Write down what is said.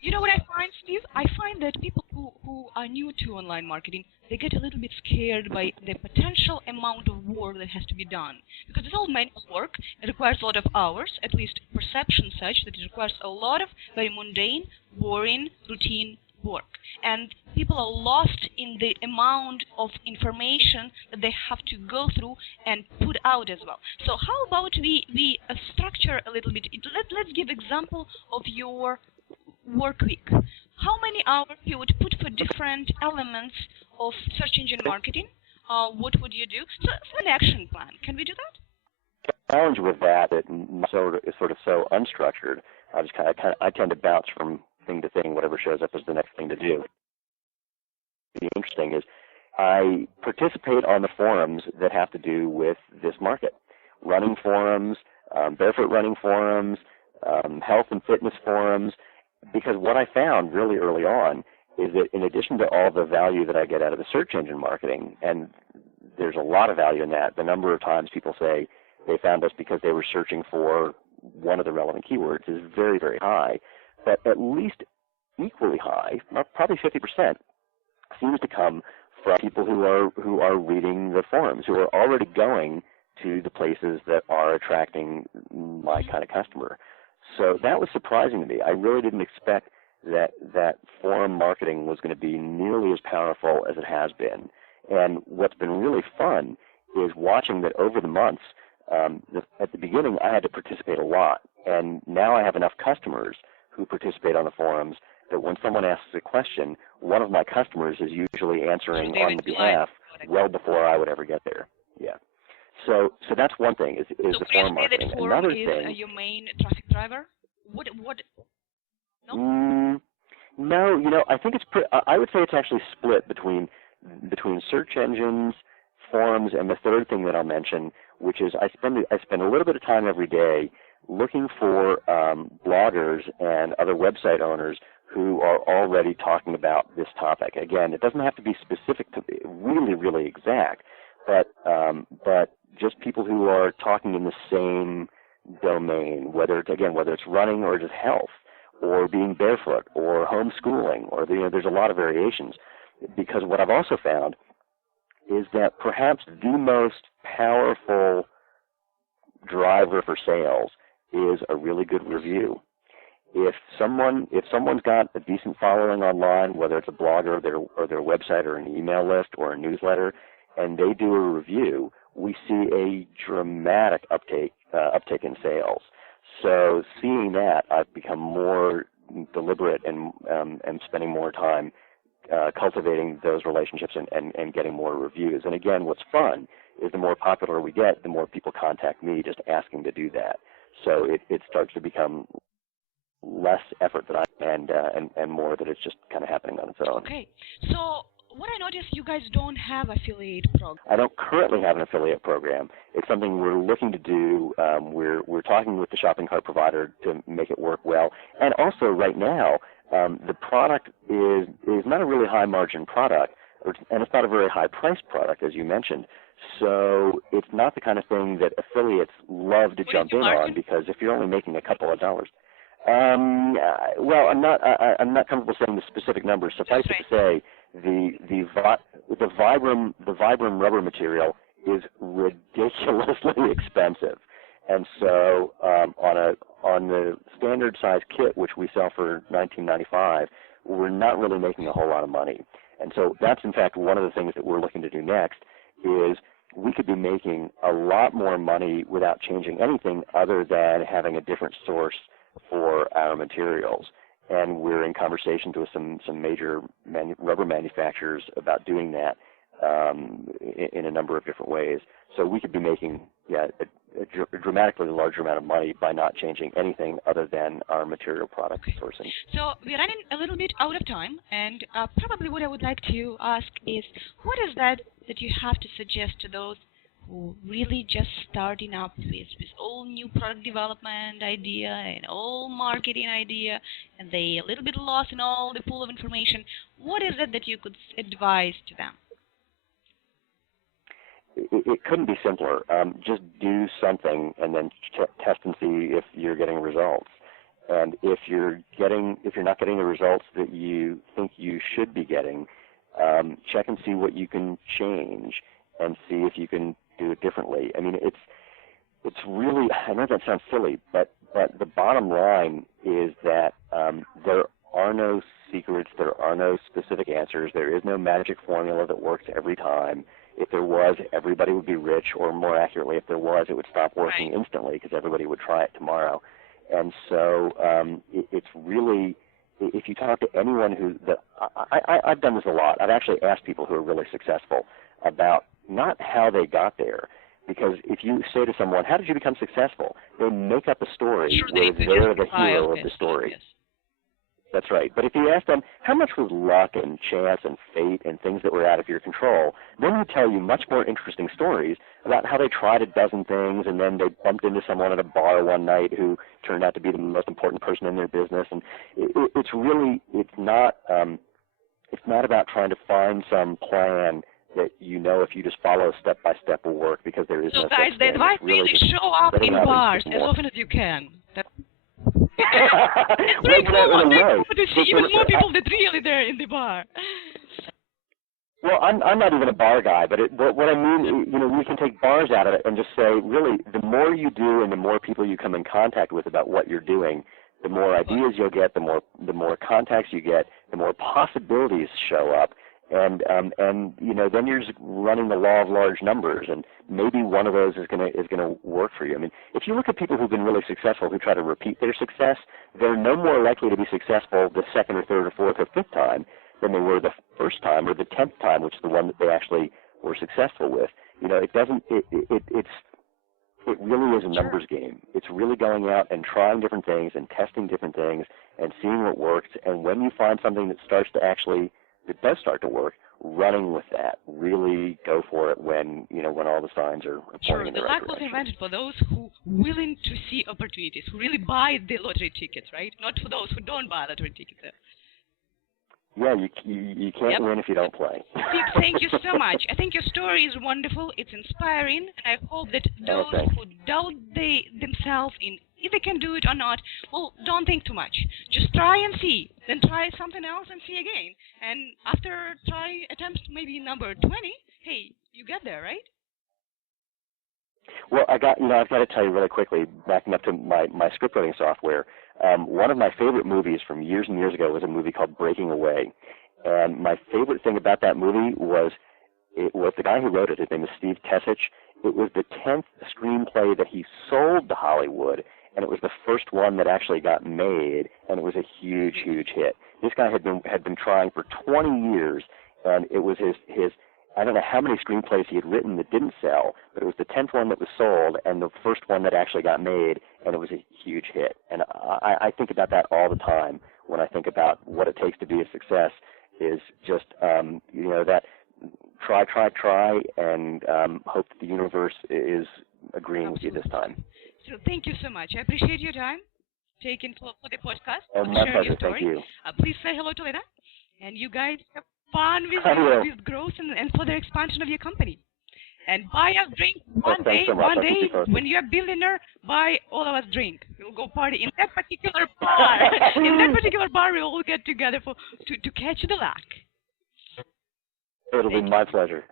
You know what I find, Steve? I find that people who are new to online marketing, they get a little bit scared by the potential amount of work that has to be done. Because it's all manual work. It requires a lot of hours, at least perception such that it requires a lot of very mundane, boring, routine work. And people are lost in the amount of information that they have to go through and put out as well. So how about we structure a little bit? Let's give example of your work week. How many hours you would put for different elements of search engine marketing? What would you do? So it's an action plan. Can we do that? The challenge with that is sort of so unstructured. I tend to bounce from thing to thing, whatever shows up as the next thing to do. The interesting is I participate on the forums that have to do with this market. Running forums, barefoot running forums, health and fitness forums, because what I found really early on is that in addition to all the value that I get out of the search engine marketing, and there's a lot of value in that, the number of times people say they found us because they were searching for one of the relevant keywords is very, very high, but at least equally high, probably 50%, seems to come from people who are reading the forums, who are already going to the places that are attracting my kind of customer. So that was surprising to me. I really didn't expect that forum marketing was going to be nearly as powerful as it has been. And what's been really fun is watching that over the months. At the beginning, I had to participate a lot, and now I have enough customers who participate on the forums that when someone asks a question, one of my customers is usually answering on the behalf well before I would ever get there. Yeah. So that's one thing is the forum marketing. Another thing is your main traffic driver. What? No. No, I think I would say it's actually split between search engines, forums, and the third thing that I'll mention, which is I spend a little bit of time every day looking for bloggers and other website owners who are already talking about this topic. Again, it doesn't have to be specific to really, really exact, but just people who are talking in the same domain, whether it's running or just health, or being barefoot, or homeschooling, or there's a lot of variations. Because what I've also found is that perhaps the most powerful driver for sales is a really good review. If someone's got a decent following online, whether it's a blog or their website or an email list or a newsletter, and they do a review, we see a dramatic uptake in sales. So seeing that, I've become more deliberate and spending more time cultivating those relationships and getting more reviews. And again, what's fun is the more popular we get, the more people contact me just asking to do that. So it starts to become less effort and more that it's just kind of happening on its own. Okay. So what I noticed, you guys don't have affiliate program. I don't currently have an affiliate program. It's something we're looking to do. We're talking with the shopping cart provider to make it work well. And also right now, the product is not a really high margin product, and it's not a very high priced product, as you mentioned. So it's not the kind of thing that affiliates love to jump in on, because if you're only making a couple of dollars. Well, I'm not comfortable saying the specific numbers. Suffice it to say, the Vibram rubber material is ridiculously expensive, and so on the standard size kit, which we sell for $19.95, we're not really making a whole lot of money. And so that's in fact one of the things that we're looking to do next is we could be making a lot more money without changing anything other than having a different source for our materials. And we're in conversations with some major rubber manufacturers about doing that in a number of different ways. So we could be making a dramatically larger amount of money by not changing anything other than our material product sourcing. So we're running a little bit out of time, and probably what I would like to ask is, what is that you have to suggest to those who really just starting up with all new product development idea and all marketing idea, and they a little bit lost in all the pool of information? What is it that you could advise to them? It couldn't be simpler. Just do something and then test and see if you're getting results. And if you're not getting the results that you think you should be getting, check and see what you can change and see if you can do it differently. I mean, it's really, I know that sounds silly, but the bottom line is that there are no secrets, there are no specific answers, there is no magic formula that works every time. If there was, everybody would be rich, or more accurately, if there was, it would stop working instantly because everybody would try it tomorrow. And so it's really, if you talk to anyone I've done this a lot. I've actually asked people who are really successful about not how they got there. Because if you say to someone, how did you become successful? They make up a story where they're the hero of the story. Yes. That's right. But if you ask them, how much was luck and chance and fate and things that were out of your control, then they tell you much more interesting stories about how they tried a dozen things and then they bumped into someone at a bar one night who turned out to be the most important person in their business. And it's not about trying to find some plan that if you just follow step by step will work, because there is no such thing. So guys, the advice really show up in bars as often as you can. It's very cool. They want to see even more people that really there in the bar. Well, I'm not even a bar guy, but what I mean, we can take bars out of it and just say, really, the more you do and the more people you come in contact with about what you're doing, the more ideas you'll get, the more contacts you get, the more possibilities show up. And then you're just running the law of large numbers, and maybe one of those is gonna work for you. I mean, if you look at people who've been really successful who try to repeat their success, they're no more likely to be successful the second or third or fourth or fifth time than they were the first time or the 10th time, which is the one that they actually were successful with. It really is a numbers game. It's really going out and trying different things and testing different things and seeing what works. And when you find something that that does start to work, running with that. Really go for it when all the signs are pointing in the right direction. Sure, the luck was invented for those who willing to see opportunities, who really buy the lottery tickets, right? Not for those who don't buy lottery tickets. Yeah, you can't win if you don't play. Steve, thank you so much. I think your story is wonderful. It's inspiring, and I hope that those who doubt themselves in if they can do it or not, well, don't think too much. Just try and see. Then try something else and see again. And after attempt maybe number 20, hey, you get there, right? Well, I've got to tell you really quickly, backing up to my script writing software, one of my favorite movies from years and years ago was a movie called Breaking Away. And my favorite thing about that movie was the guy who wrote it. His name is Steve Tesich. It was the 10th screenplay that he sold to Hollywood, and it was the first one that actually got made, and it was a huge, huge hit. This guy had been trying for 20 years, and it was his I don't know how many screenplays he had written that didn't sell, but it was the 10th one that was sold and the first one that actually got made, and it was a huge hit. And I think about that all the time when I think about what it takes to be a success, is just, that try, and hope that the universe is agreeing with you this time. So thank you so much. I appreciate your time taken for the podcast. Oh, my pleasure. Thank you. Please say hello to Lena. And you guys have fun with growth and further expansion of your company. And buy us drink one day, when you're a billionaire, buy all of us drink. We'll go party in that particular bar. In that particular bar, we all get together to catch the luck. It'll be my pleasure.